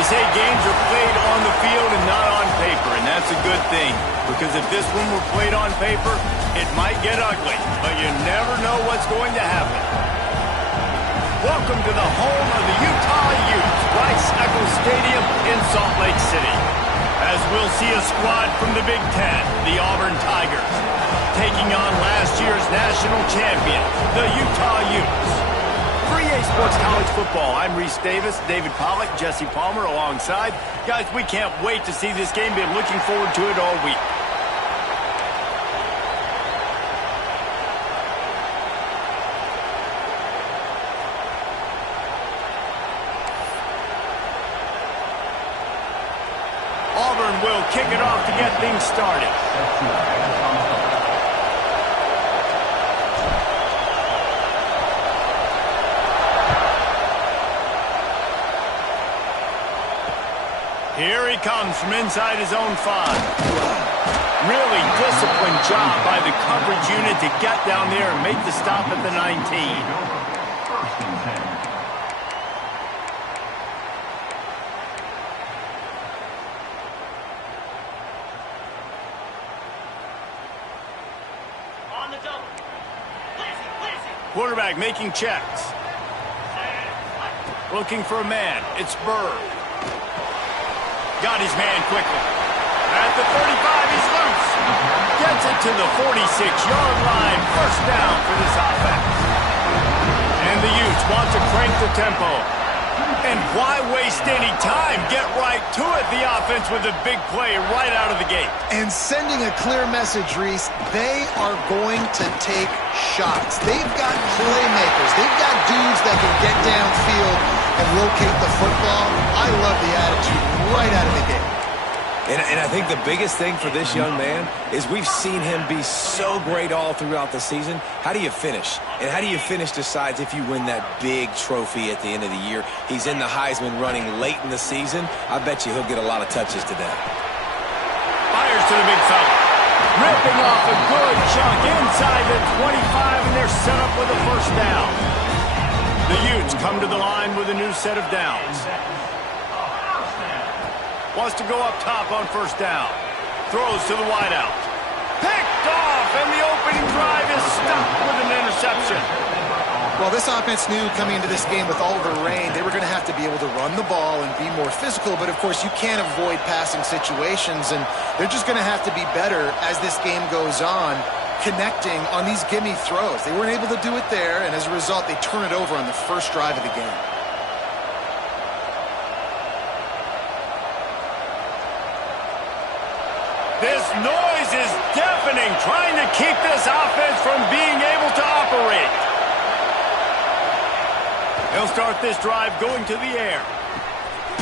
They say games are played on the field and not on paper, and that's a good thing. Because if this one were played on paper, it might get ugly, but you never know what's going to happen. Welcome to the home of the Utah Utes, Rice-Eccles Stadium in Salt Lake City. As we'll see a squad from the Big Ten, the Auburn Tigers, taking on last year's national champion, the Utah Utes. For EA Sports College Football, I'm Reese Davis, David Pollack, Jesse Palmer alongside. Guys, we can't wait to see this game. Been looking forward to it all week. Auburn will kick it off to get things started. Here he comes from inside his own 5. Really disciplined job by the coverage unit to get down there and make the stop at the 19. Quarterback making checks. Looking for a man. It's Bird. Got his man quickly. At the 35, he's loose. Gets it to the 46-yard line. First down for this offense. And the Utes want to crank the tempo. And why waste any time? Get right to it, the offense, with a big play right out of the gate. And sending a clear message, Reese, they are going to take shots. They've got playmakers. They've got dudes that can get downfield and locate the football. I love the attitude right out of the gate. And I think the biggest thing for this young man is we've seen him be so great all throughout the season. How do you finish? And how do you finish decides if you win that big trophy at the end of the year. He's in the Heisman running late in the season. I bet you he'll get a lot of touches today. Fires to the big fella. Ripping off a good chunk inside the 25, and they're set up with a first down. The Utes come to the line with a new set of downs. Wants to go up top on first down. Throws to the wideout. Picked off, and the opening drive is stuck with an interception. Well, this offense knew coming into this game with all the rain, they were going to have to be able to run the ball and be more physical, but of course you can't avoid passing situations, and they're just going to have to be better as this game goes on, connecting on these gimme throws. They weren't able to do it there, and as a result, they turn it over on the first drive of the game. This noise is deafening, trying to keep this offense from being able to operate. He'll start this drive going to the air.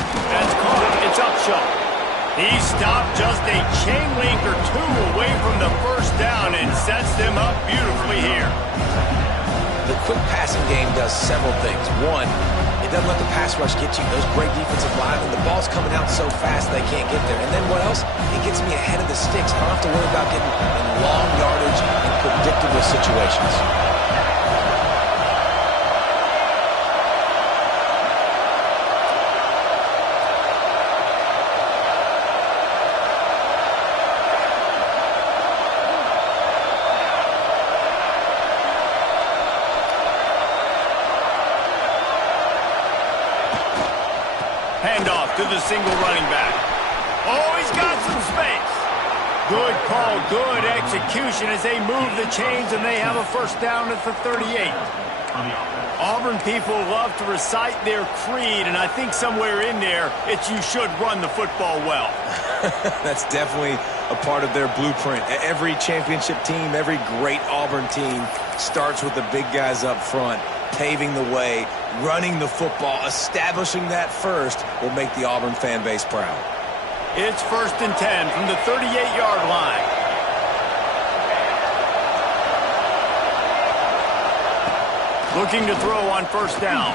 That's caught. It's Upshaw. He stopped just a chain link or two away from the first down and sets them up beautifully here. The quick passing game does several things. One, it doesn't let the pass rush get you those great defensive line, and the ball's coming out so fast they can't get there. And then what else? It gets me ahead of the sticks. I don't have to worry about getting in long yardage and predictable situations. Handoff to the single running back. Oh, he's got some space. Good call, good execution as they move the chains, and they have a first down at the 38. Auburn people love to recite their creed, and I think somewhere in there, it's you should run the football well. That's definitely a part of their blueprint. Every championship team, every great Auburn team starts with the big guys up front, paving the way, running the football, establishing that first will make the Auburn fan base proud. It's 1st and 10 from the 38-yard line. Looking to throw on first down.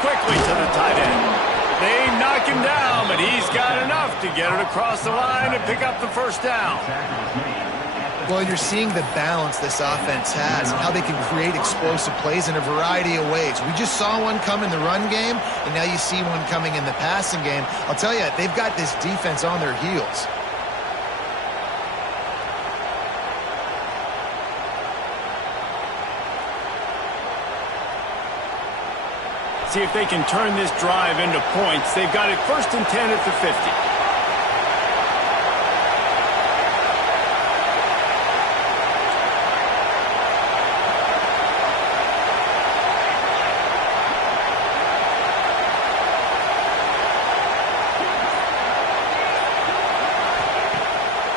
Quickly to the tight end. They knock him down, but he's got enough to get it across the line and pick up the first down. Well, you're seeing the balance this offense has and how they can create explosive plays in a variety of ways. We just saw one come in the run game, and now you see one coming in the passing game. I'll tell you, they've got this defense on their heels. See if they can turn this drive into points. They've got it 1st and 10 at the 50.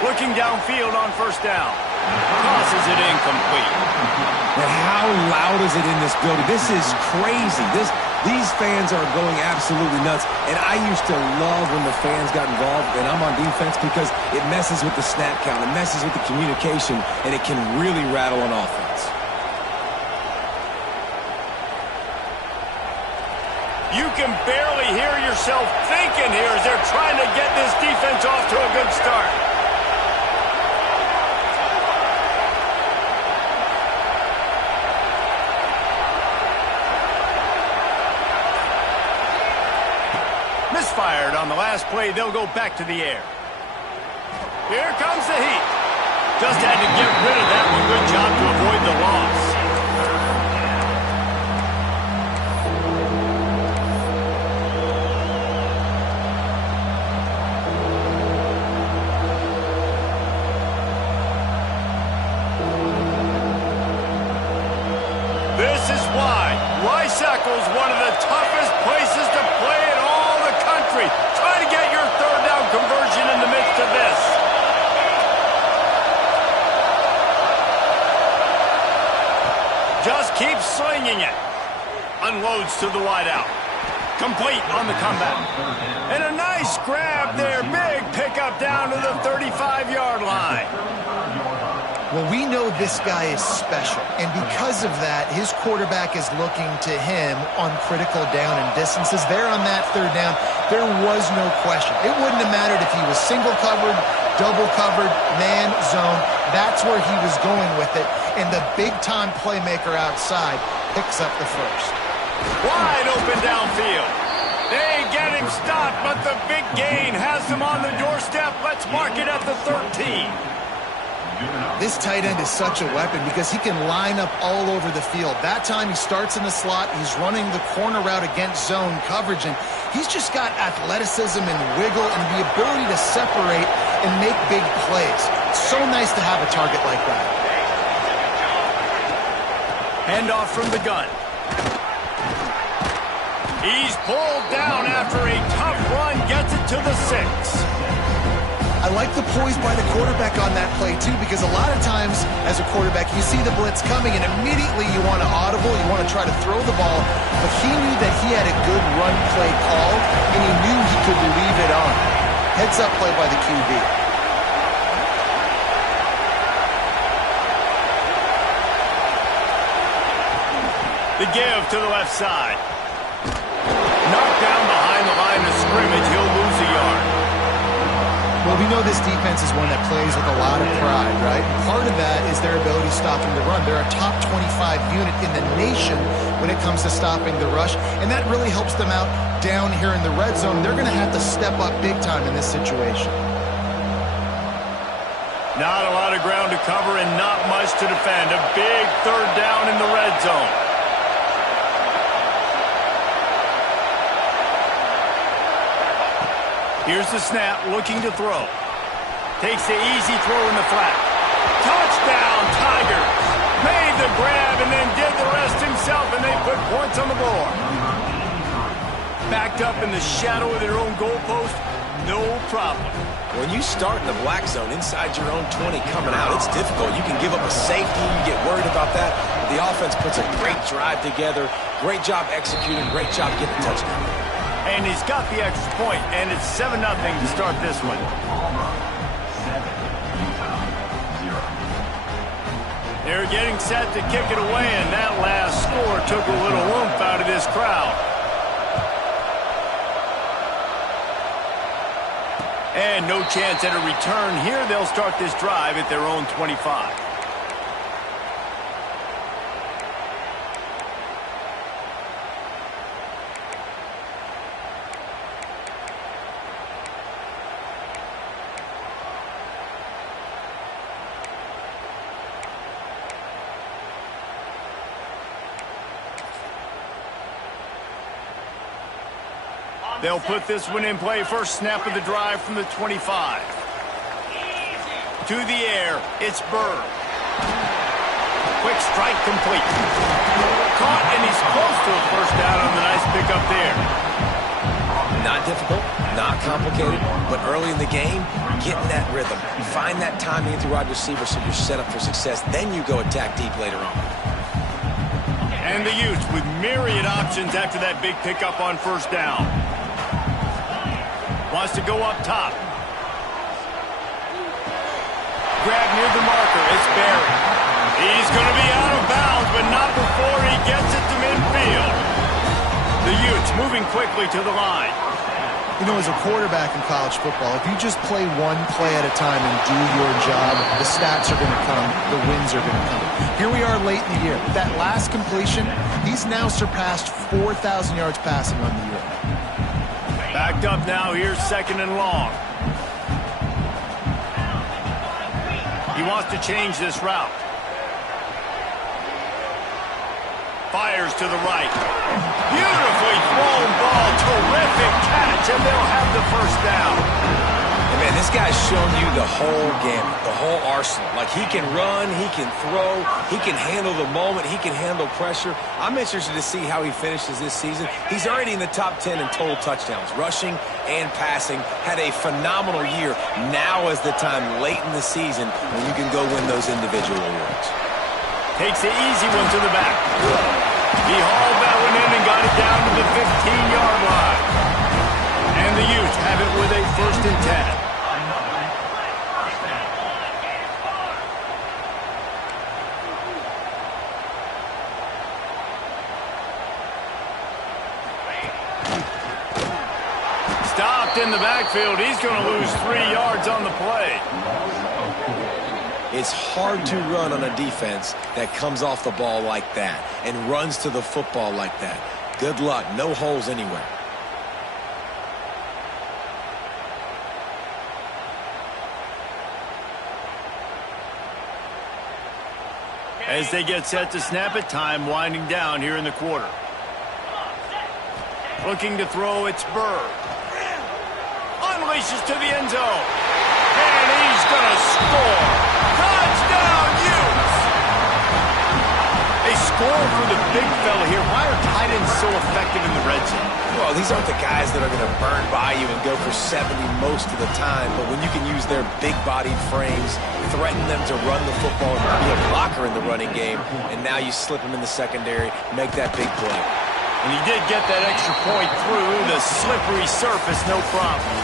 Looking downfield on 1st down. Tosses it incomplete. And how loud is it in this building? This is crazy. These fans are going absolutely nuts. And I used to love when the fans got involved, and I'm on defense, because it messes with the snap count, it messes with the communication, and it can really rattle an offense. You can barely hear yourself thinking here as they're trying to get this defense off to a good start. Misfired on the last play. They'll go back to the air. Here comes the heat. Just had to get rid of that one. Good job to avoid the loss. This is why Lysacle is one of the toughest places to play in all the country. Try to get your 3rd down conversion in the midst of this. Just keep slinging it. Unloads to the wideout. Complete on the comeback. And a nice grab there. Big pickup down to the 35-yard line. Well, we know this guy is special, and because of that, his quarterback is looking to him on critical down and distances. There on that 3rd down, there was no question. It wouldn't have mattered if he was single covered, double covered, man, zone. That's where he was going with it, and the big-time playmaker outside picks up the first. Wide open downfield. They get him stopped, but the big gain has them on the doorstep. Let's mark it at the 13. This tight end is such a weapon because he can line up all over the field. That time he starts in the slot. He's running the corner route against zone coverage, and he's just got athleticism and wiggle and the ability to separate and make big plays. It's so nice to have a target like that. Handoff from the gun. He's pulled down after a tough run, gets it to the 6. I like the poise by the quarterback on that play, too, because a lot of times as a quarterback, you see the blitz coming, and immediately you want to audible, you want to try to throw the ball, but he knew that he had a good run play call, and he knew he could leave it on. Heads-up play by the QB. The give to the left side. Knocked down behind the line of scrimmage. He'll lose a yard. Well, we know this defense is one that plays with a lot of pride, right? And part of that is their ability stopping the run. They're a top 25 unit in the nation when it comes to stopping the rush, and that really helps them out down here in the red zone. They're going to have to step up big time in this situation. Not a lot of ground to cover and not much to defend. A big 3rd down in the red zone. Here's the snap, looking to throw. Takes the easy throw in the flat. Touchdown, Tigers! Made the grab and then did the rest himself, and they put points on the board. Backed up in the shadow of their own goalpost, no problem. When you start in the black zone inside your own 20 coming out, it's difficult. You can give up a safety. You get worried about that. The offense puts a great drive together. Great job executing. Great job getting a touchdown. And he's got the extra point, and it's 7-0 to start this one. They're getting set to kick it away, and that last score took a little oomph out of this crowd. And no chance at a return here. They'll start this drive at their own 25. They'll put this one in play. First snap of the drive from the 25. To the air, it's Burr. Quick strike complete. Caught, and he's close to a first down on the nice pickup there. Not difficult, not complicated, but early in the game, getting that rhythm. Find that timing at the wide receiver so you're set up for success. Then you go attack deep later on. And the Utes with myriad options after that big pickup on first down. Wants to go up top. Grab near the marker. It's Barry. He's going to be out of bounds, but not before he gets it to midfield. The Utes moving quickly to the line. You know, as a quarterback in college football, if you just play one play at a time and do your job, the stats are going to come, the wins are going to come. Here we are late in the year. That last completion, he's now surpassed 4,000 yards passing on the year. Backed up now, here's second and long. He wants to change this route. Fires to the right. Beautifully thrown ball, terrific catch, and they'll have the first down. And man, this guy's shown you the whole gamut, the whole arsenal. Like, he can run, he can throw, he can handle the moment, he can handle pressure. I'm interested to see how he finishes this season. He's already in the top 10 in total touchdowns, rushing and passing. Had a phenomenal year. Now is the time late in the season when you can go win those individual awards. Takes the easy one to the back. He hauled that one in and got it down to the 15-yard line. And the Utes have it with a 1st and 10. Stopped in the backfield. He's going to lose 3 yards on the play. It's hard to run on a defense that comes off the ball like that and runs to the football like that. Good luck. No holes anywhere. As they get set to snap it, time winding down here in the quarter. Looking to throw, it's Burr. Unleashes to the end zone. And he's going to score. Touchdown, Utes! A score for the big fella here. Why are tight ends so effective in the red zone? Well, these aren't the guys that are going to burn by you and go for 70 most of the time, but when you can use their big-bodied frames, threaten them to run the football and be a blocker in the running game, and now you slip them in the secondary, make that big play. And he did get that extra point through the slippery surface, no problem.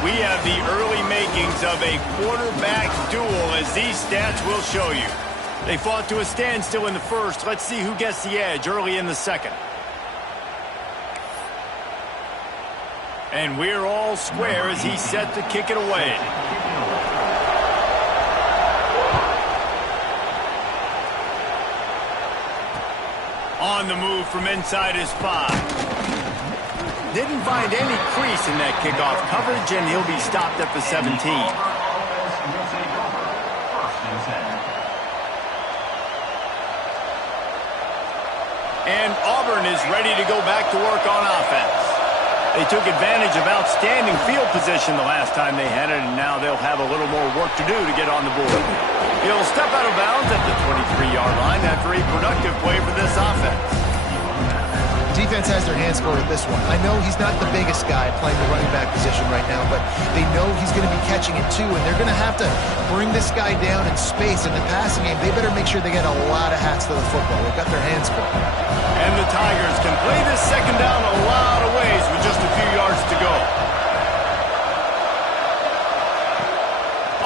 We have the early makings of a quarterback duel, as these stats will show you. They fought to a standstill in the first. Let's see who gets the edge early in the second. And we're all square as he's set to kick it away. On the move from inside his 5. Didn't find any crease in that kickoff coverage, and he'll be stopped at the 17. And Auburn is ready to go back to work on offense. They took advantage of outstanding field position the last time they had it, and now they'll have a little more work to do to get on the board. He'll step out of bounds at the 23-yard line after a productive play for this offense. Defense has their hands full at this one. I know he's not the biggest guy playing the running back position right now, but they know he's going to be catching it too, and they're going to have to bring this guy down in space. In the passing game, they better make sure they get a lot of hats to the football. They've got their hands full. And the Tigers can play this second down a lot of ways with just a few yards to go.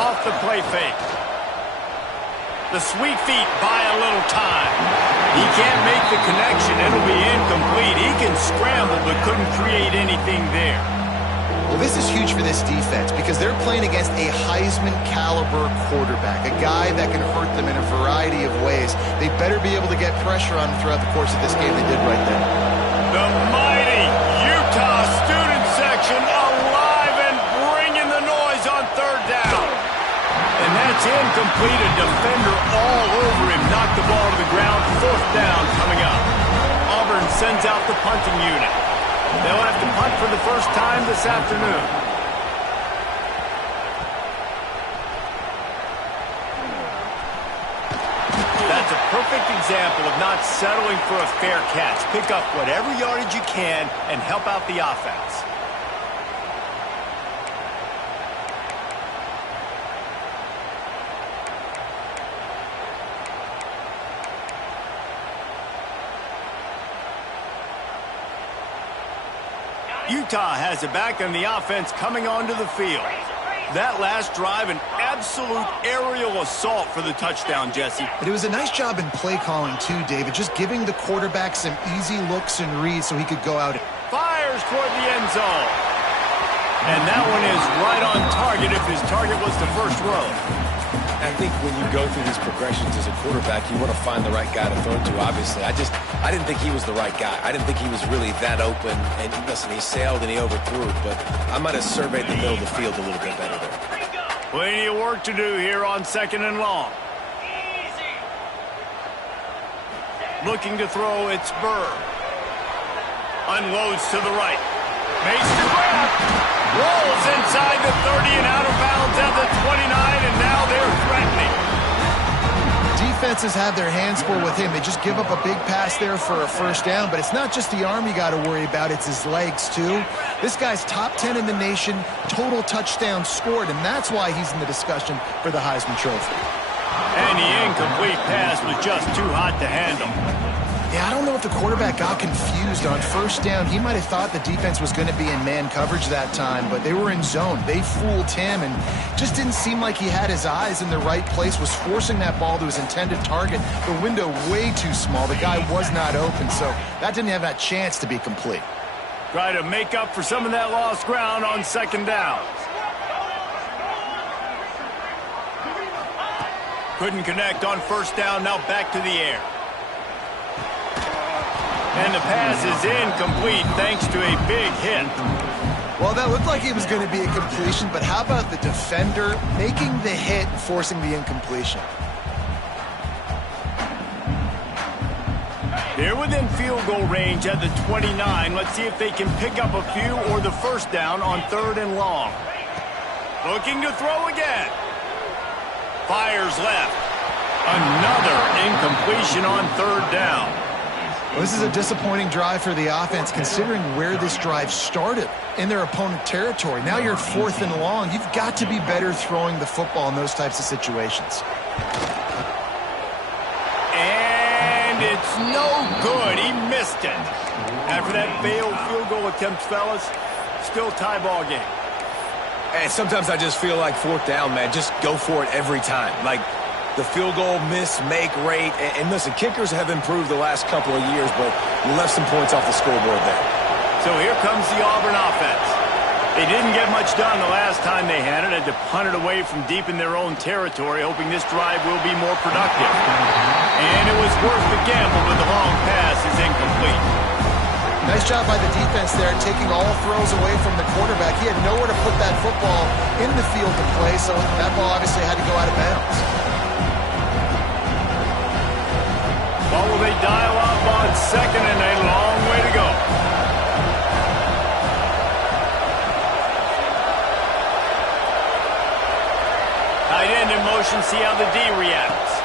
Off the play fake. The sweet feet buy a little time. He can't make the connection. It'll be incomplete. He can scramble but couldn't create anything there. Well, this is huge for this defense because they're playing against a Heisman-caliber quarterback, a guy that can hurt them in a variety of ways. They better be able to get pressure on him throughout the course of this game. They did right there. The mighty Utah student section alive and bringing the noise on third down. And that's incomplete. A defender all over him. Knocked the ball to the ground. Fourth down coming up. Auburn sends out the punting unit. They'll have to punt for the first time this afternoon. That's a perfect example of not settling for a fair catch. Pick up whatever yardage you can and help out the offense. Utah has it back on the offense coming onto the field. That last drive, an absolute aerial assault for the touchdown, Jesse. But it was a nice job in play calling too, David, just giving the quarterback some easy looks and reads so he could go out. Fires toward the end zone. And that one is right on target if his target was the first row. I think when you go through these progressions as a quarterback, you want to find the right guy to throw to, obviously. I didn't think he was the right guy. I didn't think he was really that open. And listen, he sailed and he overthrew, but I might have surveyed the middle of the field a little bit better there. Plenty of work to do here on second and long. Looking to throw, it's Burr. Unloads to the right. Makes the grab. Rolls inside the 30 and out of bounds at the 29, and now they're threatening. Defenses have their hands full with him. They just give up a big pass there for a first down, but it's not just the arm you got to worry about, it's his legs too. This guy's top 10 in the nation, total touchdowns scored, and that's why he's in the discussion for the Heisman Trophy. And the incomplete pass was just too hot to handle. Yeah, I don't know if the quarterback got confused on first down. He might have thought the defense was going to be in man coverage that time, but they were in zone. They fooled him and just didn't seem like he had his eyes in the right place, was forcing that ball to his intended target. The window way too small. The guy was not open, so that didn't have that chance to be complete. Try to make up for some of that lost ground on second down. Couldn't connect on first down, now back to the air. And the pass is incomplete thanks to a big hit. Well, that looked like it was going to be a completion, but how about the defender making the hit and forcing the incompletion? They're within field goal range at the 29. Let's see if they can pick up a few or the first down on third and long. Looking to throw again. Fires left. Another incompletion on third down. Well, this is a disappointing drive for the offense considering where this drive started in their opponent territory. Now you're fourth and long. You've got to be better throwing the football in those types of situations. And it's no good. He missed it. After that failed field goal attempt, fellas, still tie ball game. And sometimes I just feel like fourth down, man, just go for it every time. Like the field goal miss-make rate. And listen, kickers have improved the last couple of years, but you left some points off the scoreboard there. So here comes the Auburn offense. They didn't get much done the last time they had it. Had to punt it away from deep in their own territory, hoping this drive will be more productive. And it was worth the gamble, but the long pass is incomplete. Nice job by the defense there, taking all throws away from the quarterback. He had nowhere to put that football in the field to play, so that ball obviously had to go out of bounds. What will they dial up on second and a long way to go? Tight end in motion, see how the D reacts.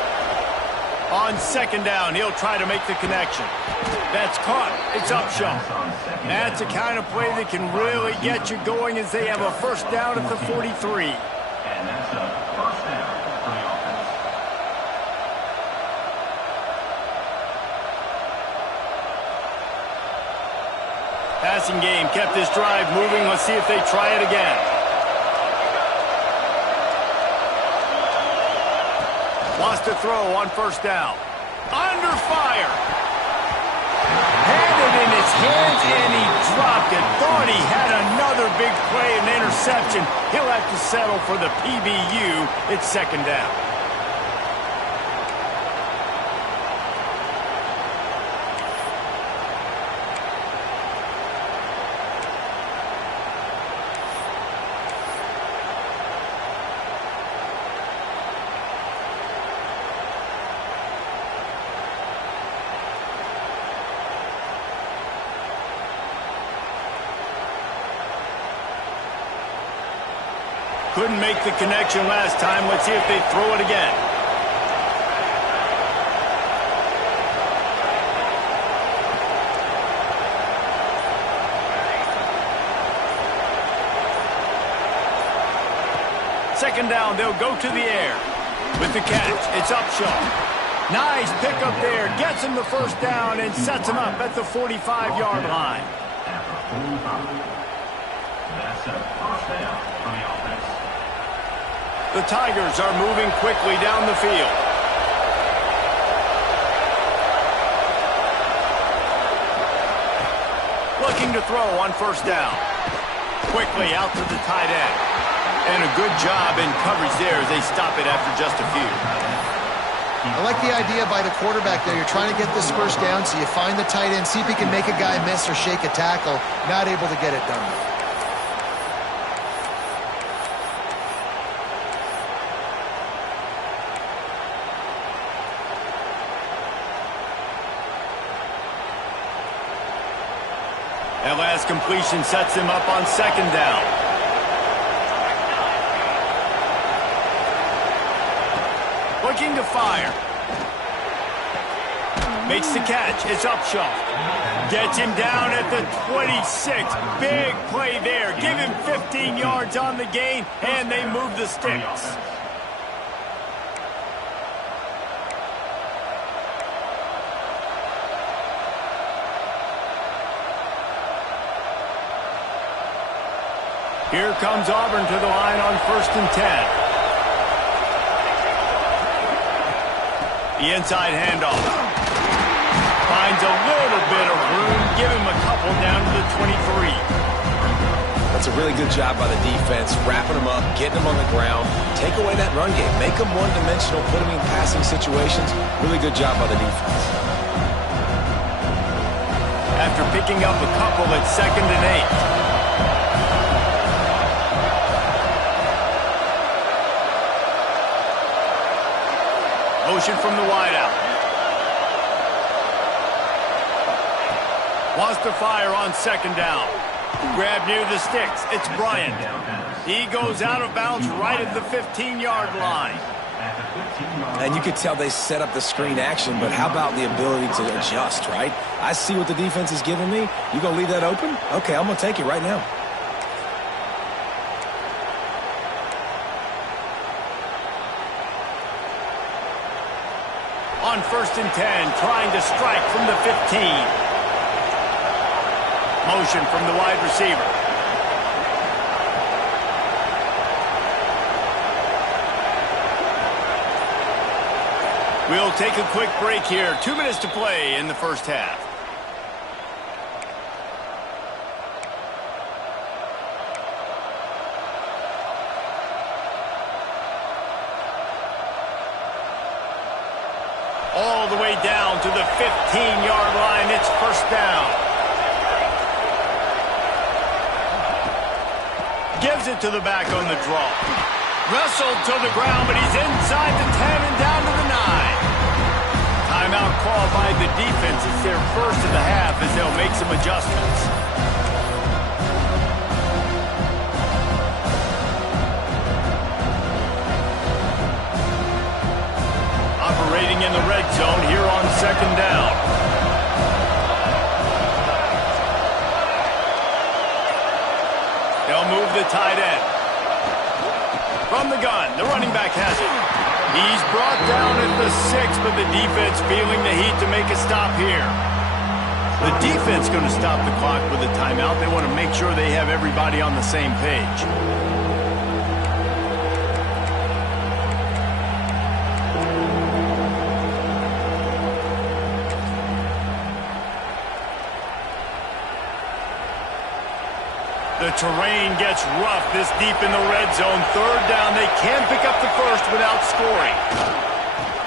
On second down, he'll try to make the connection. That's caught. It's Upshaw. That's the kind of play that can really get you going as they have a first down at the 43. And that's a first down for the offense. Passing game kept this drive moving. Let's see if they try it again. Lost a throw on first down. Under fire. Had it in his hands and he dropped it. Thought he had another big play, and connection. He'll have to settle for the PBU. It's second down. Couldn't make the connection last time. Let's see if they throw it again. Second down, they'll go to the air. With the catch, it's Upshaw. Nice pickup there. Gets him the first down and sets him up at the 45-yard line. That's a first down for the offense. The Tigers are moving quickly down the field. Looking to throw on first down. Quickly out to the tight end. And a good job in coverage there as they stop it after just a few. I like the idea by the quarterback there. You're trying to get this first down, so you find the tight end, see if he can make a guy miss or shake a tackle. Not able to get it done. That last completion sets him up on second down. Looking to fire. Makes the catch. It's Upshaw. Gets him down at the 26. Big play there. Give him 15 yards on the gain, and they move the sticks. Here comes Auburn to the line on 1st and 10. The inside handoff. Finds a little bit of room. Give him a couple down to the 23. That's a really good job by the defense, wrapping them up, getting them on the ground, take away that run game, make them one-dimensional, put them in passing situations. Really good job by the defense. After picking up a couple at 2nd and 8. Motion from the wideout. Wants to fire on second down. Grab near the sticks. It's Bryant. He goes out of bounds right at the 15-yard line. And you could tell they set up the screen action, but how about the ability to adjust, right? I see what the defense is giving me. You going to leave that open? Okay, I'm going to take it right now. On 1st and 10, trying to strike from the 15. Motion from the wide receiver. We'll take a quick break here. 2 minutes to play in the first half. All the way down to the 15-yard line. It's first down. Gives it to the back on the draw. Wrestled to the ground, but he's inside the 10 and down to the 9. Timeout called by the defense. It's their first of the half as they'll make some adjustments. Operating in the red zone here on second down. They'll move the tight end. From the gun, the running back has it. He's brought down at the 6, but the defense feeling the heat to make a stop here. The defense going to stop the clock with a timeout. They want to make sure they have everybody on the same page. The terrain gets rough this deep in the red zone. Third down, they can pick up the first without scoring.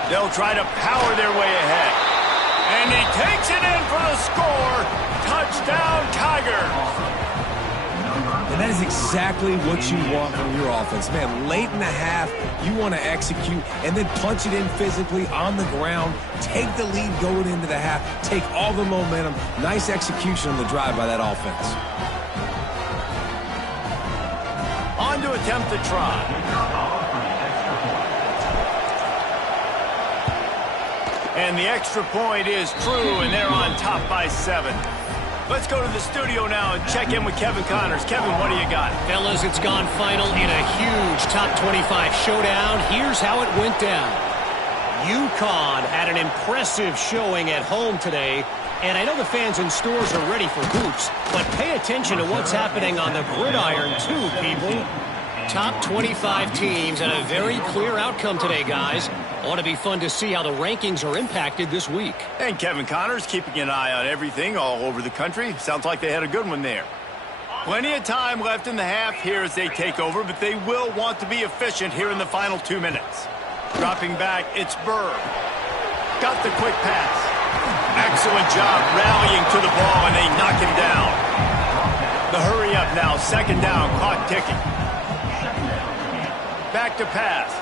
They'll try to power their way ahead. And he takes it in for the score. Touchdown, Tigers. And that is exactly what you want from your offense. Man, late in the half, you want to execute and then punch it in physically on the ground. Take the lead going into the half. Take all the momentum. Nice execution on the drive by that offense. On to attempt the try. And the extra point is true, and they're on top by 7. Let's go to the studio now and check in with Kevin Connors. Kevin, what do you got? Fellas, it's gone final in a huge top 25 showdown. Here's how it went down. UConn had an impressive showing at home today. And I know the fans in stores are ready for hoops, but pay attention to what's happening on the gridiron too, people. Top 25 teams and a very clear outcome today, guys. Ought to be fun to see how the rankings are impacted this week. And Kevin Connors keeping an eye on everything all over the country. Sounds like they had a good one there. Plenty of time left in the half here as they take over, but they will want to be efficient here in the final 2 minutes. Dropping back, it's Burr. Got the quick pass. Excellent job rallying to the ball, and they knock him down. The hurry up now, second down, clock ticking. Back to pass.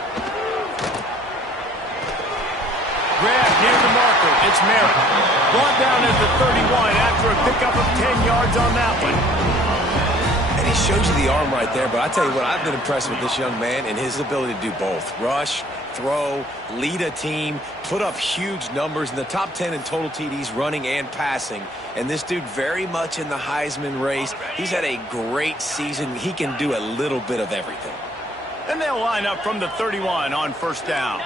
Grab near the marker, it's Merritt. Brought down at the 31 after a pickup of 10 yards on that one. And he shows you the arm right there, but I tell you what, I've been impressed with this young man and his ability to do both. Rush, throw, lead a team, put up huge numbers in the top 10 in total TDs running and passing. And this dude very much in the Heisman race. He's had a great season. He can do a little bit of everything. And they'll line up from the 31 on first down.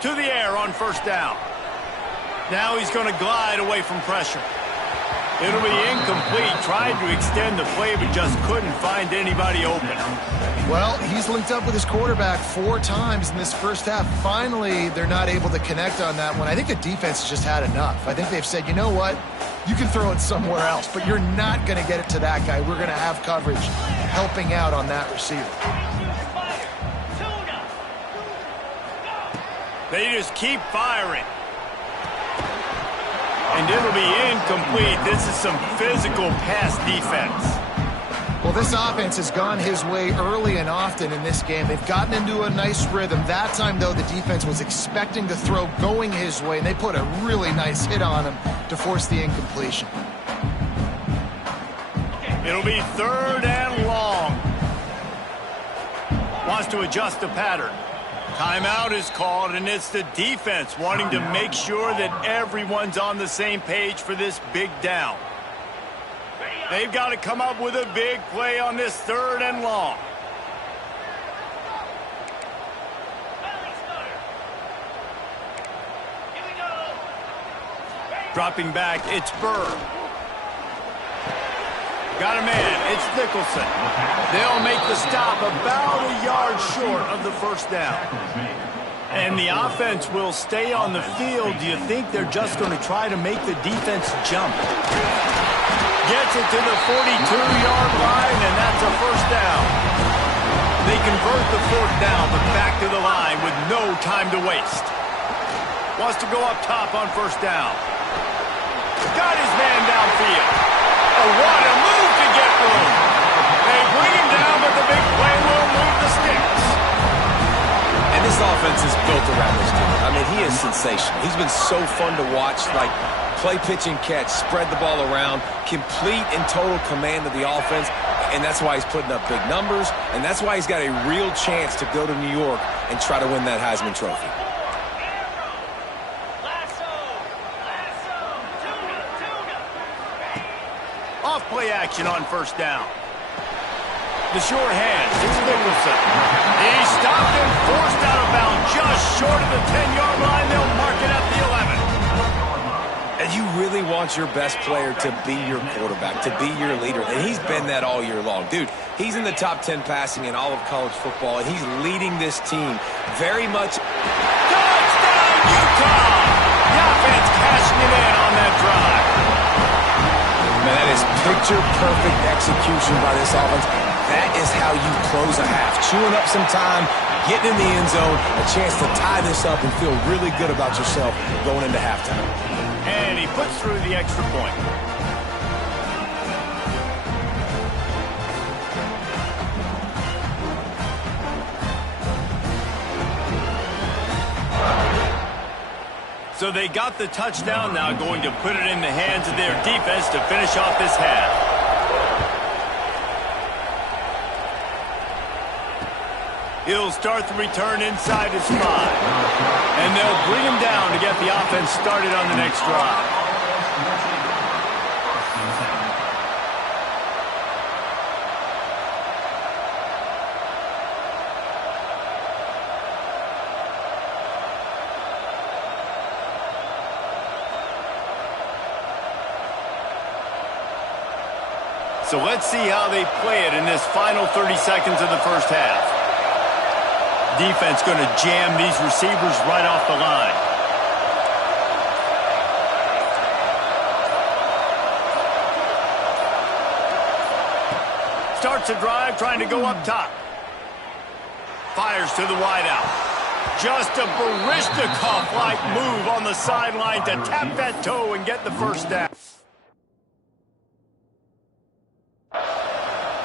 To the air on first down. Now he's going to glide away from pressure. It'll be incomplete. Tried to extend the play, but just couldn't find anybody open. Well, he's linked up with his quarterback 4 times in this first half. Finally, they're not able to connect on that one. I think the defense has just had enough. I think they've said, you know what? You can throw it somewhere else, but you're not going to get it to that guy. We're going to have coverage helping out on that receiver. They just keep firing. And it'll be incomplete. This is some physical pass defense. Well, this offense has gone his way early and often in this game. They've gotten into a nice rhythm. That time, though, the defense was expecting the throw going his way, and they put a really nice hit on him to force the incompletion. It'll be third and long. Wants to adjust the pattern. Timeout is called, and it's the defense wanting to make sure that everyone's on the same page for this big down. They've got to come up with a big play on this third and long. Dropping back, it's Burr. Got a man, it's Nicholson. They'll make the stop about a yard short of the first down. And the offense will stay on the field. Do you think they're just going to try to make the defense jump? Gets it to the 42-yard line, and that's a first down. They convert the fourth down, but back to the line with no time to waste. Wants to go up top on first down. Got his man downfield. Oh, what a move to get room. They bring him down, but the big play will move the sticks. And this offense is built around this dude. I mean, he is sensational. He's been so fun to watch, like play, pitch, and catch, spread the ball around, complete and total command of the offense, and that's why he's putting up big numbers, and that's why he's got a real chance to go to New York and try to win that Heisman Trophy. Off-play action on first down. The short hands, it's Nicholson. He's stopped and forced out of bounds just short of the 10-yard line. They'll mark it at the 11. And you really want your best player to be your quarterback, to be your leader, and he's been that all year long. Dude, he's in the top 10 passing in all of college football, and he's leading this team very much. Touchdown, Utah! The offense cashing it in on that drive. Man, that is picture-perfect execution by this offense. That is how you close a half. Chewing up some time, getting in the end zone, a chance to tie this up and feel really good about yourself going into halftime. And he puts through the extra point. So they got the touchdown, now going to put it in the hands of their defense to finish off this half. He'll start the return inside his 5. And they'll bring him down to get the offense started on the next drive. So let's see how they play it in this final 30 seconds of the first half. Defense going to jam these receivers right off the line. Starts a drive trying to go up top. Fires to the wideout. Just a Baryshnikov-like move on the sideline to tap that toe and get the first down.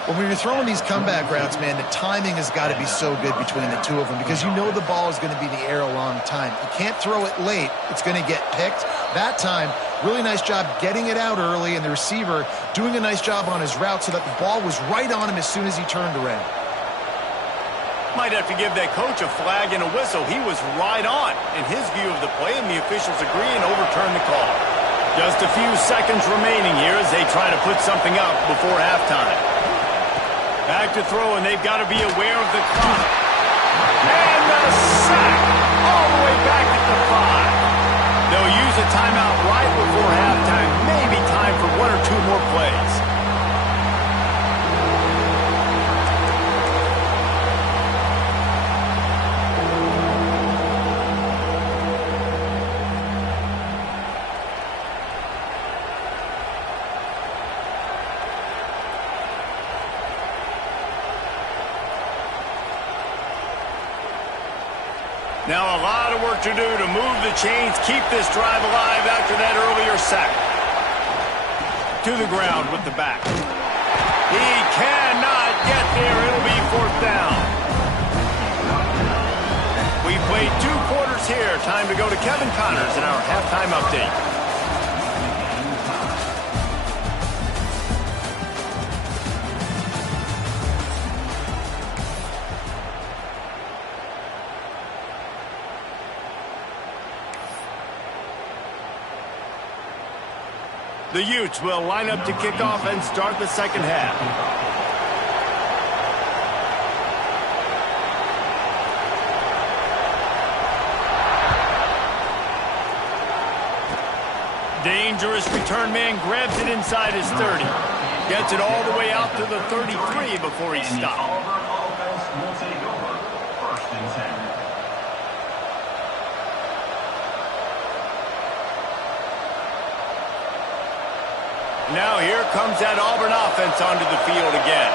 When you're throwing these comeback routes, man, the timing has got to be so good between the two of them because you know the ball is going to be in the air a long time. You can't throw it late. It's going to get picked. That time, really nice job getting it out early, and the receiver doing a nice job on his route so that the ball was right on him as soon as he turned around. Might have to give that coach a flag and a whistle. He was right on in his view of the play, and the officials agree and overturn the call. Just a few seconds remaining here as they try to put something up before halftime. Back to throw, and they've got to be aware of the clock. And the sack all the way back at the 5. They'll use a timeout right before halftime. Maybe time for 1 or 2 more plays. Now a lot of work to do to move the chains, keep this drive alive after that earlier sack. To the ground with the back. He cannot get there. It'll be 4th down. We played 2 quarters here. Time to go to Kevin Connors in our halftime update. The Utes will line up to kick off and start the second half. Dangerous return man grabs it inside his 30. Gets it all the way out to the 33 before he stopped. Offense will take over. 1st and 10. Now here comes that Auburn offense onto the field again.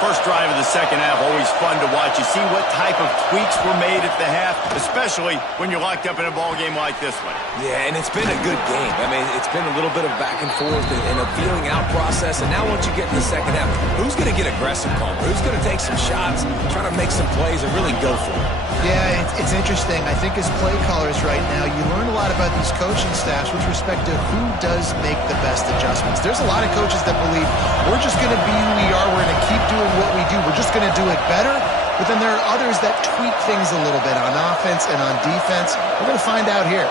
First drive of the second half, always fun to watch. You see what type of tweaks were made at the half, especially when you're locked up in a ball game like this one. Yeah, and it's been a good game. I mean, it's been a little bit of back and forth and a feeling out process. And now once you get in the second half, who's going to get aggressive, Palmer? Who's going to take some shots, try to make some plays, and really go for it? Yeah, it's interesting. I think as play callers right now, you learn a lot about these coaching staffs with respect to who does make the best adjustments. There's a lot of coaches that believe we're just going to be who we are. We're going to keep doing what we do. We're just going to do it better. But then there are others that tweak things a little bit on offense and on defense. We're going to find out here.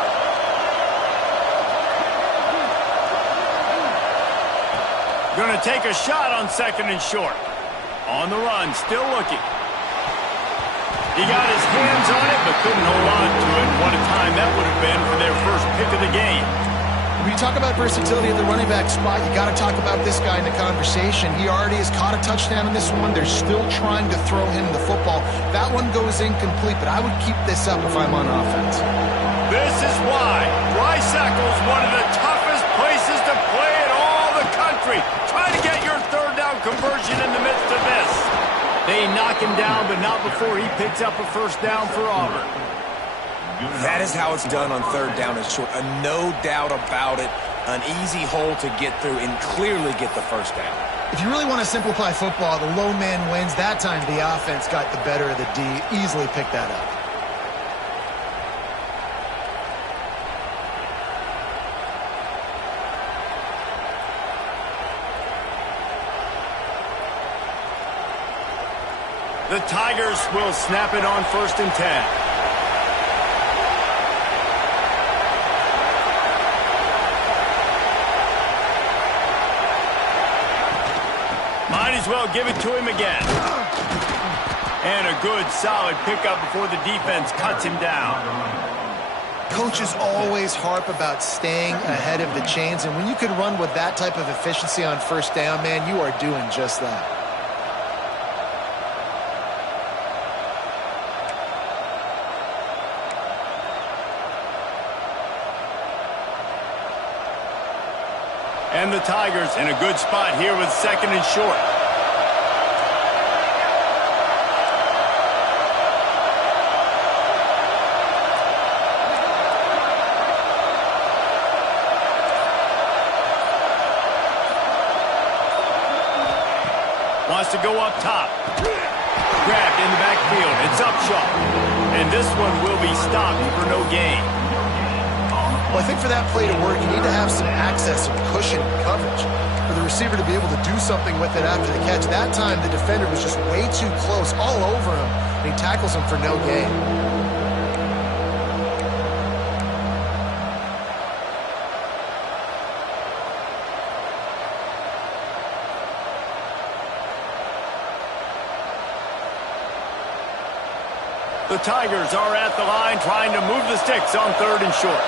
Going to take a shot on 2nd and short. On the run, still looking. He got his hands on it, but couldn't hold on to it. What a time that would have been for their first pick of the game. When you talk about versatility at the running back spot, you got to talk about this guy in the conversation. He already has caught a touchdown in this one. They're still trying to throw him the football. That one goes incomplete, but I would keep this up if I'm on offense. This is why Rice-Eccles, one of the toughest places to play in all the country. conversion in the midst of this. They knock him down, but not before he picks up a first down for Auburn. That is how it's done on third down and short. No doubt about it. An easy hole to get through and clearly get the first down. If you really want to simplify football, the low man wins. That time the offense got the better of the D. Easily picked that up. The Tigers will snap it on 1st and 10. Might as well give it to him again. And a good, solid pickup before the defense cuts him down. Coaches always harp about staying ahead of the chains, and when you can run with that type of efficiency on first down, man, you are doing just that. And the Tigers in a good spot here with 2nd and short. Wants to go up top. Grabbed in the backfield. It's Upshaw. And this one will be stopped for no gain. Well, I think for that play to work, you need to have some access, some cushion and coverage. For the receiver to be able to do something with it after the catch. That time, the defender was just way too close, all over him, and he tackles him for no gain. The Tigers are at the line trying to move the sticks on 3rd and short.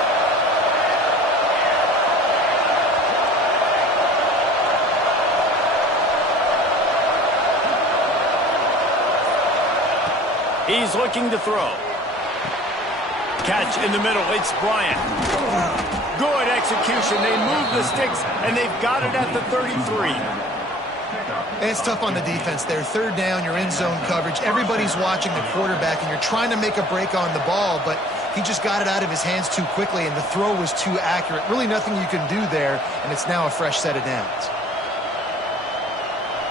He's looking to throw. Catch in the middle. It's Bryant. Good execution. They move the sticks, and they've got it at the 33. And it's tough on the defense there. 3rd down, you're in zone coverage. Everybody's watching the quarterback, and you're trying to make a break on the ball, but he just got it out of his hands too quickly, and the throw was too accurate. Really nothing you can do there, and it's now a fresh set of downs.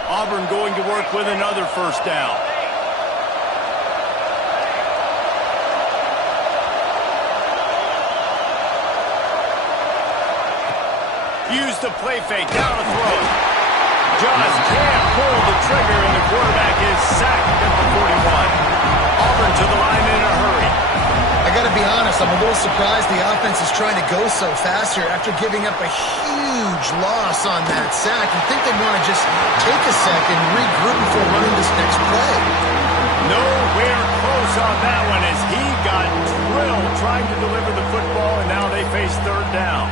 Auburn going to work with another first down. Use the play fake, down the throw. Just can't pull the trigger, and the quarterback is sacked at the 41. Auburn to the line in a hurry. I got to be honest, I'm a little surprised the offense is trying to go so fast here after giving up a huge loss on that sack. You think they'd want to just take a second, regroup before running this next play. Nowhere close on that one as he got drilled trying to deliver the football, and now they face 3rd down.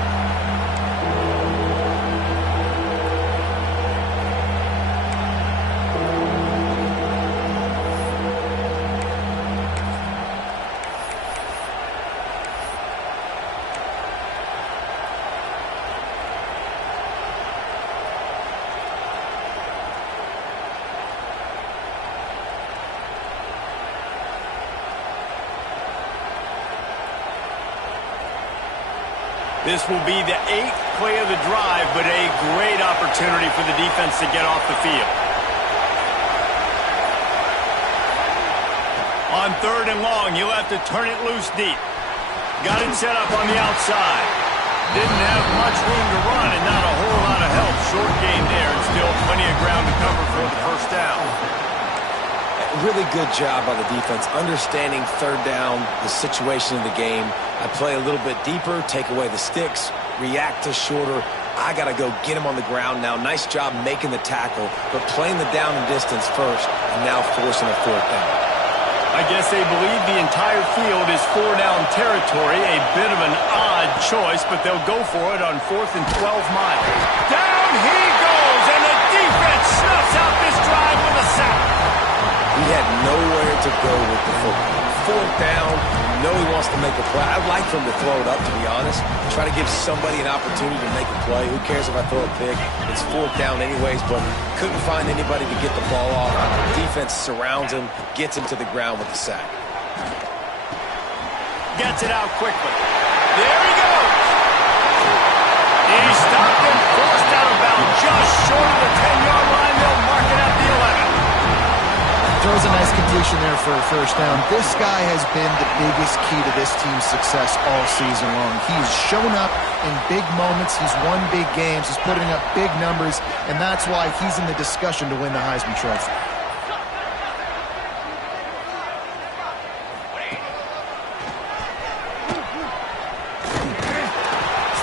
This will be the 8th play of the drive, but a great opportunity for the defense to get off the field. On 3rd and long, you'll have to turn it loose deep. Got it set up on the outside. Didn't have much room to run and not a whole lot of help. Short game there and still plenty of ground to cover for the first down. Really good job by the defense, understanding 3rd down, the situation of the game. I play a little bit deeper, take away the sticks, react to shorter. I got to go get him on the ground now. Nice job making the tackle, but playing the down and distance first, and now forcing a 4th down. I guess they believe the entire field is 4-down territory. A bit of an odd choice, but they'll go for it on 4th and 12 miles. Down he goes, and the defense snuffs out this drive with a sack. He had nowhere to go with the football. 4th down, know he wants to make a play. I'd like for him to throw it up, to be honest. Try to give somebody an opportunity to make a play. Who cares if I throw a pick? It's fourth down anyways, but couldn't find anybody to get the ball off. Defense surrounds him, gets him to the ground with the sack. Gets it out quickly. There he goes. He stopped and forced out of bounds just short of the 10-yard line. They'll mark it at the 11. Throws a nice completion there for a first down. This guy has been the biggest key to this team's success all season long. He's shown up in big moments. He's won big games. He's putting up big numbers, and that's why he's in the discussion to win the Heisman Trophy.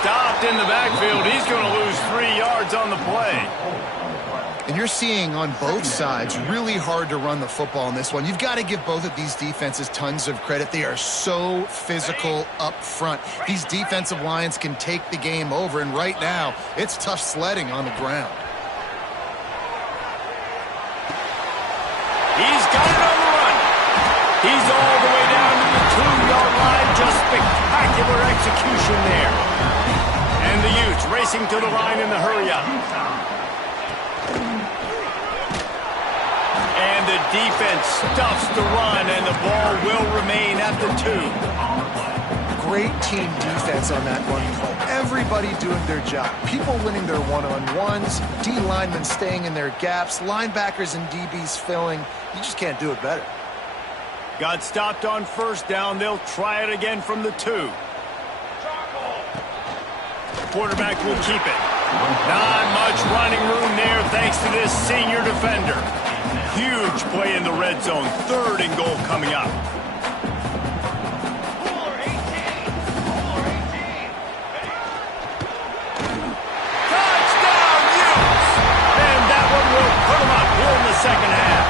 Stopped in the backfield. He's going to lose 3 yards on the play. And you're seeing on both sides really hard to run the football in this one. You've got to give both of these defenses tons of credit. They are so physical up front. These defensive lines can take the game over, and right now, it's tough sledding on the ground. He's got it on the run. He's all the way down to the 2-yard line. Just spectacular execution there. And the Utes racing to the line in the hurry-up. And the defense stuffs the run, and the ball will remain at the 2. Great team defense on that run play. Everybody doing their job. People winning their one-on-ones, D linemen staying in their gaps, linebackers and DBs filling. You just can't do it better. Got stopped on first down. They'll try it again from the 2. Quarterback will keep it. Not much running room there thanks to this senior defender. Huge play in the red zone. 3rd and goal coming up. Touchdown, Utes! And that one will put them up here in the second half.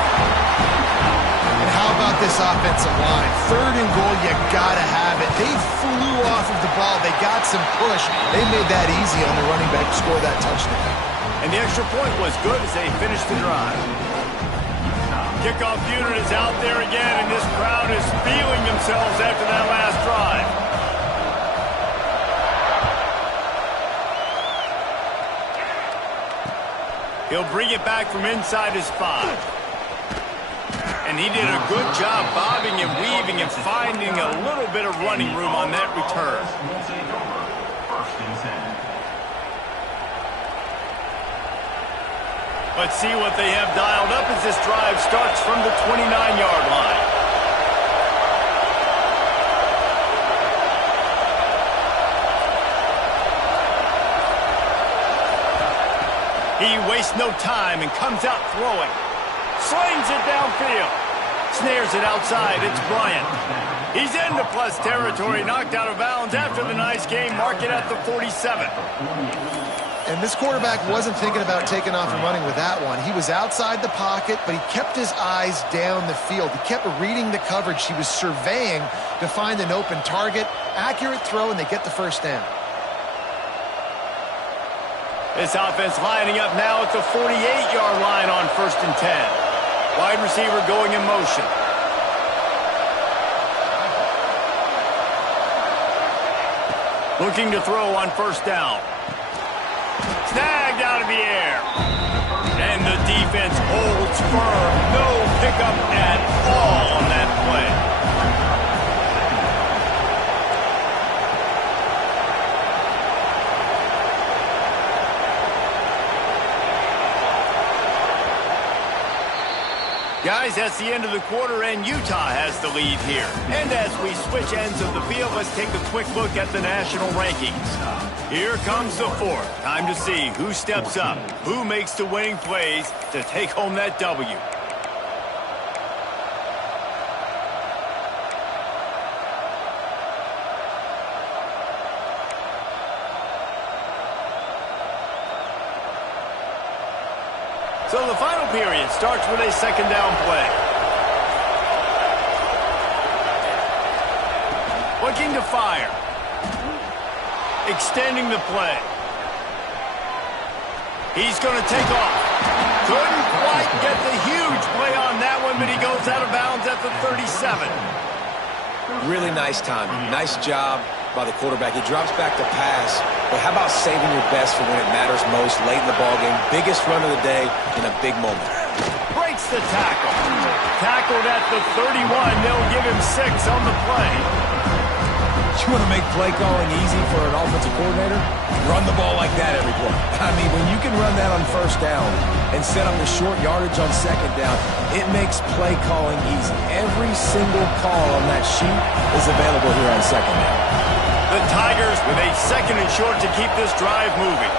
And how about this offensive line? 3rd and goal, you gotta have it. They flew off of the ball. They got some push. They made that easy on the running back to score that touchdown. And the extra point was good as they finished the drive. Kickoff unit is out there again, and this crowd is feeling themselves after that last drive. He'll bring it back from inside his 5. And he did a good job bobbing and weaving and finding a little bit of running room on that return. Will take over. 1st and 10. Let's see what they have dialed up as this drive starts from the 29-yard line. He wastes no time and comes out throwing. Slings it downfield. Snares it outside. It's Bryant. He's into plus territory, knocked out of bounds after the nice game. Mark it at the 47. And this quarterback wasn't thinking about taking off and running with that one. He was outside the pocket, but he kept his eyes down the field. He kept reading the coverage. He was surveying to find an open target. Accurate throw, and they get the first down. This offense lining up now at the 48-yard line on 1st and 10. Wide receiver going in motion. Looking to throw on 1st down. Snagged out of the air. And the defense holds firm. No pickup at all on that play. Guys, that's the end of the quarter, and Utah has the lead here. And as we switch ends of the field, let's take a quick look at the national rankings. Here comes the 4th. Time to see who steps up, who makes the winning plays to take home that W. So the final period starts with a 2nd down play. Looking to fire. Extending the play. He's going to take off. Couldn't quite get the huge play on that one, but he goes out of bounds at the 37. Really nice timing. Nice job by the quarterback. He drops back to pass, but how about saving your best for when it matters most late in the ballgame? Biggest run of the day in a big moment. Breaks the tackle. Tackled at the 31. They'll give him 6 on the play. You want to make play calling easy for an offensive coordinator? Run the ball like that every play. I mean, when you can run that on first down and set up the short yardage on second down, it makes play calling easy. Every single call on that sheet is available here on second down. The Tigers with a 2nd and short to keep this drive moving.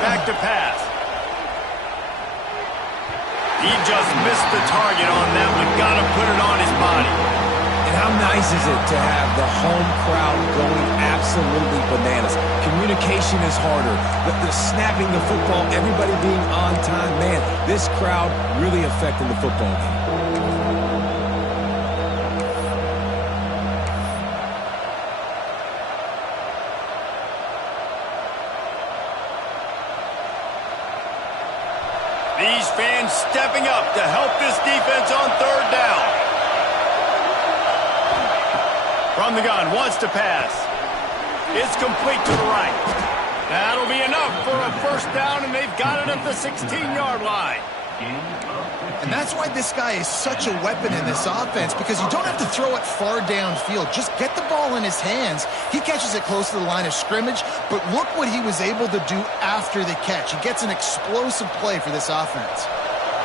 Back to pass. He just missed the target on that one. Got to put it on his body. And how nice is it to have the home crowd going absolutely bananas? Communication is harder. The snapping the football, everybody being on time. Man, this crowd really affecting the football game. These fans stepping up to help this defense on 3rd down. From the gun, wants to pass. It's complete to the right. That'll be enough for a 1st down, and they've got it at the 16-yard line. And that's why this guy is such a weapon in this offense, because you don't have to throw it far downfield. Just get the ball in his hands. He catches it close to the line of scrimmage, but look what he was able to do after the catch. He gets an explosive play for this offense.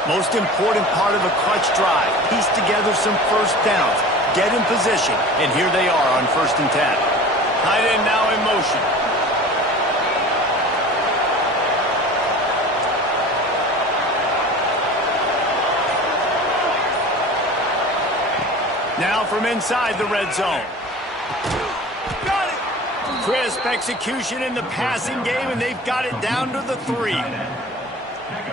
Most important part of a clutch drive. Piece together some 1st downs. Get in position, and here they are on 1st and 10. Tight end now in motion. Now from inside the red zone. Got it! Crisp execution in the passing game, and they've got it down to the 3.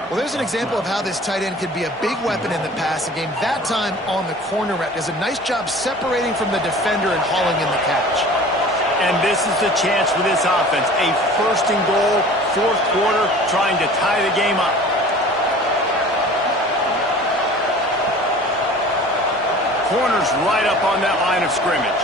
Well, there's an example of how this tight end could be a big weapon in the passing game. That time on the corner route does a nice job separating from the defender and hauling in the catch. And this is the chance for this offense. A 1st and goal, 4th quarter, trying to tie the game up. Corner's right up on that line of scrimmage.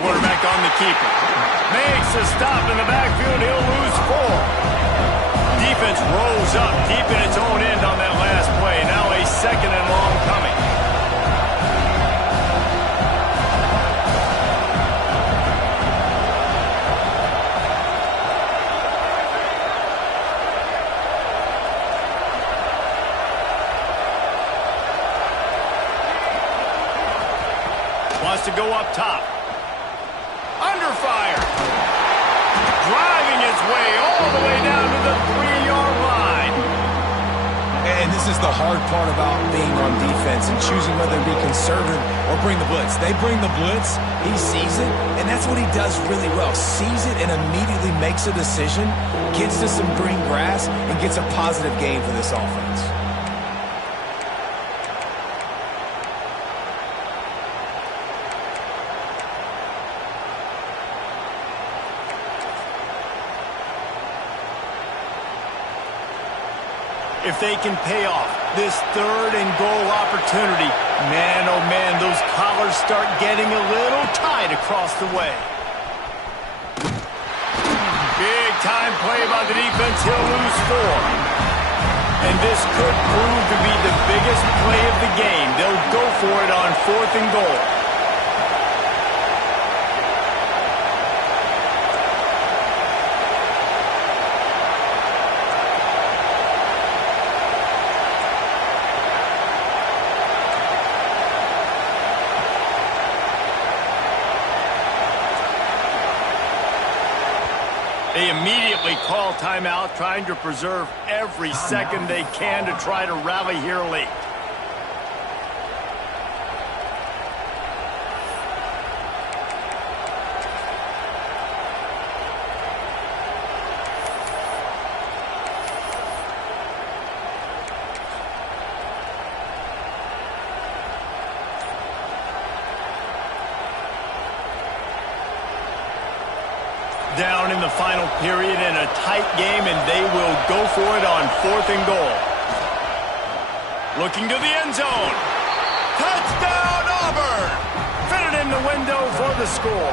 Quarterback on the keeper. Makes a stop in the backfield. He'll lose 4. Defense rolls up deep in its own end on that last play. Now a 2nd and long coming. Wants to go up top. Under fire. Driving his way all the way down to the 3-yard line. And this is the hard part about being on defense and choosing whether to be conservative or bring the blitz. They bring the blitz, he sees it, and that's what he does really well. Sees it and immediately makes a decision, gets to some green grass, and gets a positive gain for this offense. If they can pay off this 3rd and goal opportunity, man, oh man, those collars start getting a little tight across the way. Big time play by the defense. He'll lose 4. And this could prove to be the biggest play of the game. They'll go for it on 4th and goal. They immediately call timeout, trying to preserve every second they can to try to rally here late. down in the final period in a tight game, and they will go for it on 4th and goal. Looking to the end zone. Touchdown, Auburn! Fitted in the window for the score.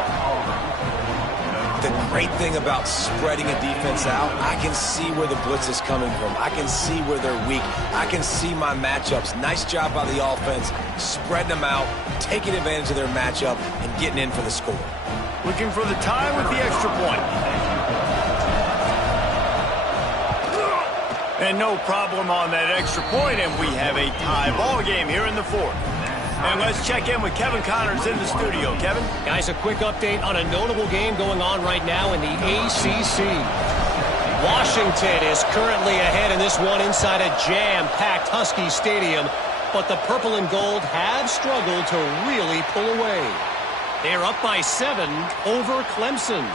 The great thing about spreading a defense out, I can see where the blitz is coming from. I can see where they're weak. I can see my matchups. Nice job by the offense, spreading them out, taking advantage of their matchup, and getting in for the score. Looking for the tie with the extra point. And no problem on that extra point, and we have a tie ball game here in the 4th. And let's check in with Kevin Connors in the studio. Kevin? Guys, a quick update on a notable game going on right now in the ACC. Washington is currently ahead in this one inside a jam-packed Husky Stadium, but the purple and gold have struggled to really pull away. They're up by 7 over Clemson.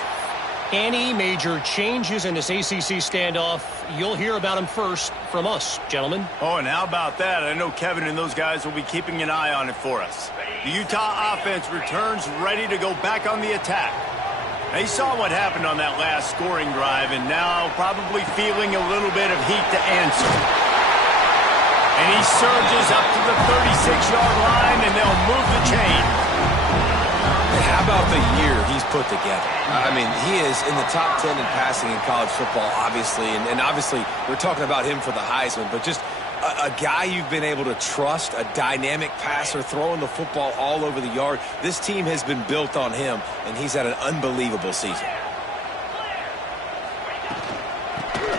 Any major changes in this ACC standoff, you'll hear about them first from us, gentlemen. Oh, and how about that? I know Kevin and those guys will be keeping an eye on it for us. The Utah offense returns ready to go back on the attack. They saw what happened on that last scoring drive, and now probably feeling a little bit of heat to answer. And he surges up to the 36-yard line, and they'll move the chain. How about the year he's put together? I mean, he is in the top 10 in passing in college football, obviously. And obviously, we're talking about him for the Heisman. But just a guy you've been able to trust, a dynamic passer, throwing the football all over the yard. This team has been built on him, and he's had an unbelievable season.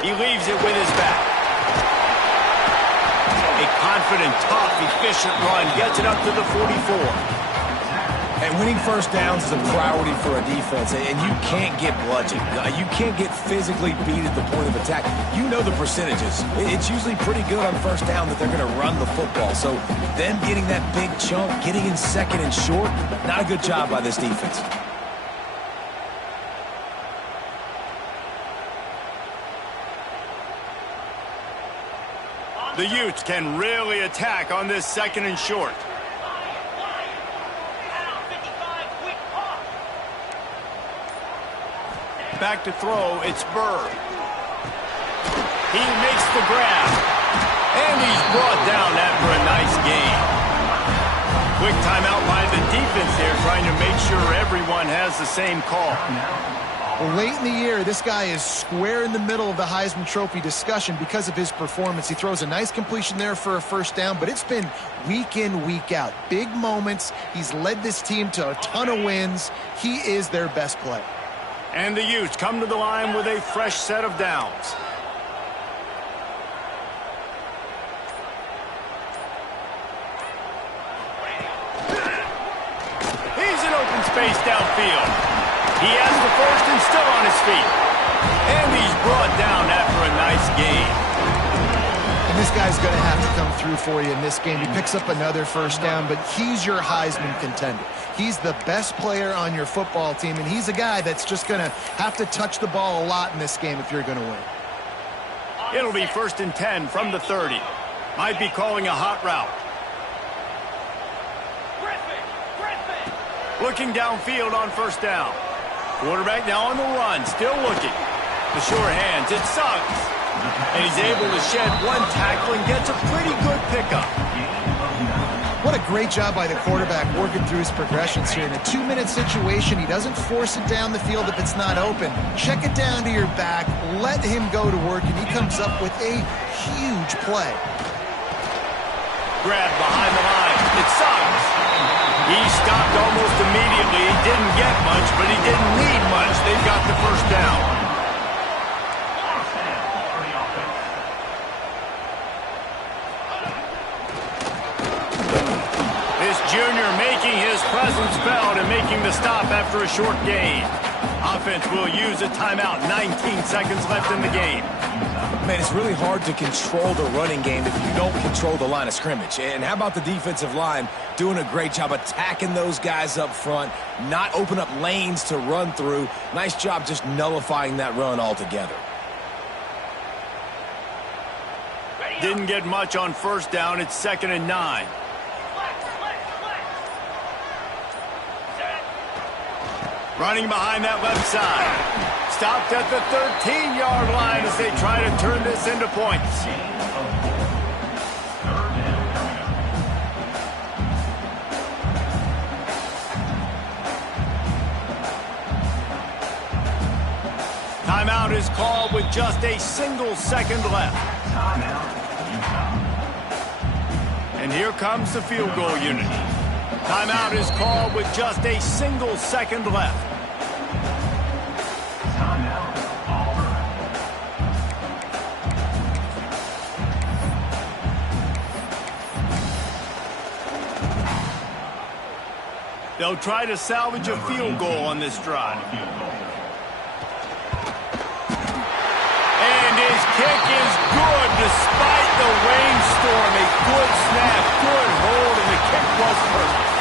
He leaves it with his back. A confident, tough, efficient run gets it up to the 44. And winning first downs is a priority for a defense, and you can't get bludgeoned. You can't get physically beat at the point of attack. You know the percentages. It's usually pretty good on first down that they're going to run the football. So them getting that big chunk, getting in 2nd and short, not a good job by this defense. The Utes can really attack on this 2nd and short. Back to throw, it's Burr. He makes the grab. And he's brought down after a nice gain. Quick timeout by the defense there, trying to make sure everyone has the same call. Well, late in the year, this guy is square in the middle of the Heisman Trophy discussion because of his performance. He throws a nice completion there for a first down, but it's been week in, week out. Big moments. He's led this team to a ton of wins. He is their best player. And the Utes come to the line with a fresh set of downs. He's in open space downfield. He has the first and still on his feet. And he's brought down after a nice gain. And this guy's going to have to come through for you in this game. He picks up another first down, but he's your Heisman contender. He's the best player on your football team, and he's a guy that's just going to have to touch the ball a lot in this game if you're going to win. It'll be 1st and 10 from the 30. Might be calling a hot route. Looking downfield on first down. Quarterback now on the run, still looking. The sure hands, it sucks. And he's able to shed one tackle and gets a pretty good pickup. What a great job by the quarterback working through his progressions here. In a 2-minute situation, he doesn't force it down the field if it's not open. Check it down to your back, let him go to work, and he comes up with a huge play. Grab behind the line. It sucks. He stopped almost immediately. He didn't get much, but he didn't need much. They've got the first down. Junior making his presence felt and making the stop after a short gain. Offense will use a timeout. 19 seconds left in the game. Man, it's really hard to control the running game if you don't control the line of scrimmage. And how about the defensive line doing a great job attacking those guys up front, not open up lanes to run through. Nice job just nullifying that run altogether. Didn't get much on first down. It's 2nd and 9. Running behind that left side. Stopped at the 13-yard line as they try to turn this into points. Timeout is called with just a single second left. And here comes the field goal unit. Timeout is called with just a single second left. They'll try to salvage a field goal on this drive. And his kick is good despite the rainstorm. A good snap, good hold, and the kick was perfect.